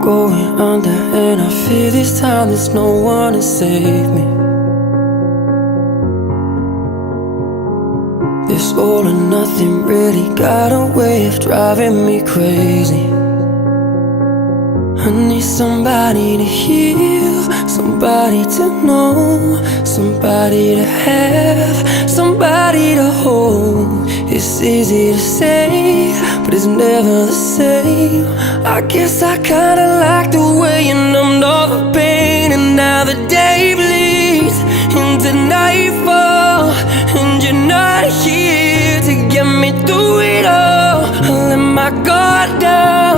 going under, and I fear this time there's no one to save me. This all or nothing really got a way of driving me crazy. I need somebody to heal, somebody to know, somebody to have, somebody to hold. It's easy to say, but it's never the same. I guess I kinda like the way you numbed all the pain, and now the day bleeds into nightfall, and you're not here to get me through it all. I let my guard down,